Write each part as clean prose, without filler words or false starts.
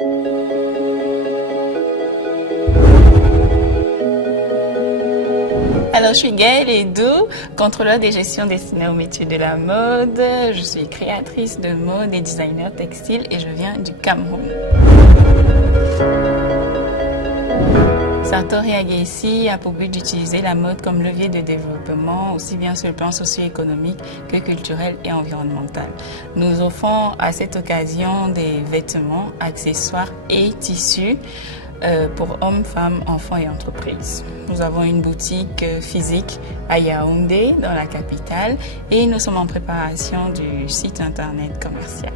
Alors, je suis Gaëlle Edou, contrôleur des gestions destinée au métier de la mode. Je suis créatrice de mode et designer textile et je viens du Cameroun. Sartori Agassi a pour but d'utiliser la mode comme levier de développement, aussi bien sur le plan socio-économique que culturel et environnemental. Nous offrons à cette occasion des vêtements, accessoires et tissus pour hommes, femmes, enfants et entreprises. Nous avons une boutique physique à Yaoundé, dans la capitale, et nous sommes en préparation du site internet commercial.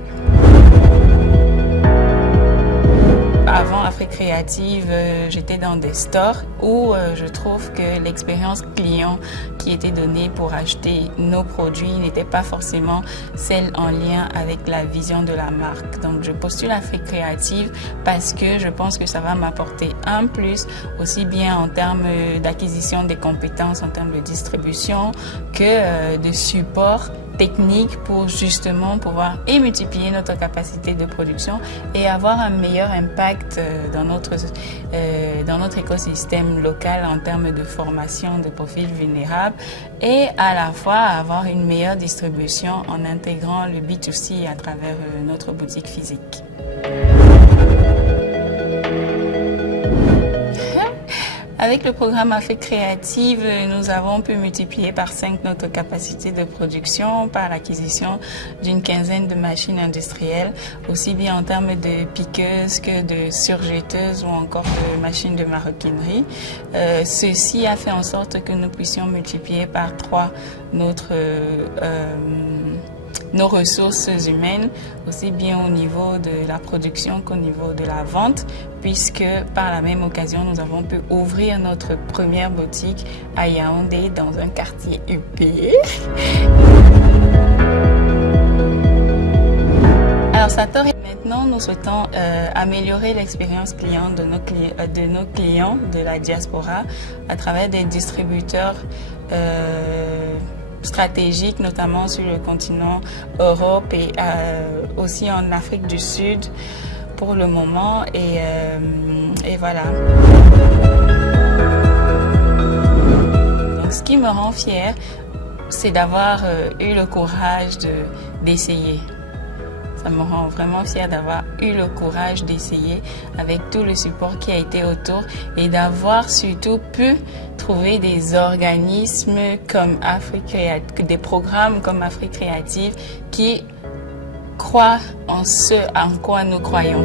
Avant Afrique Créative, j'étais dans des stores où je trouve que l'expérience client qui était donnée pour acheter nos produits n'était pas forcément celle en lien avec la vision de la marque. Donc je postule Afrique Créative parce que je pense que ça va m'apporter un plus, aussi bien en termes d'acquisition des compétences, en termes de distribution, que de support technique pour justement pouvoir multiplier notre capacité de production et avoir un meilleur impact dans notre écosystème local en termes de formation de profils vulnérables et à la fois avoir une meilleure distribution en intégrant le B2C à travers notre boutique physique. Avec le programme Afrique Créative, nous avons pu multiplier par 5 notre capacité de production par l'acquisition d'une quinzaine de machines industrielles, aussi bien en termes de piqueuses que de surjetteuses ou encore de machines de maroquinerie. Ceci a fait en sorte que nous puissions multiplier par 3 nos ressources humaines, aussi bien au niveau de la production qu'au niveau de la vente, puisque par la même occasion, nous avons pu ouvrir notre première boutique à Yaoundé dans un quartier huppé. Alors, Sartori, maintenant, nous souhaitons améliorer l'expérience client de nos clients de la diaspora à travers des distributeurs stratégiques, notamment sur le continent Europe et aussi en Afrique du Sud pour le moment. Et voilà. Donc, ce qui me rend fière, c'est d'avoir eu le courage d'essayer. Ça me rend vraiment fière d'avoir eu le courage d'essayer avec tout le support qui a été autour et d'avoir surtout pu trouver des organismes comme Afrique Créative, des programmes comme Afrique Créative qui croient en ce en quoi nous croyons.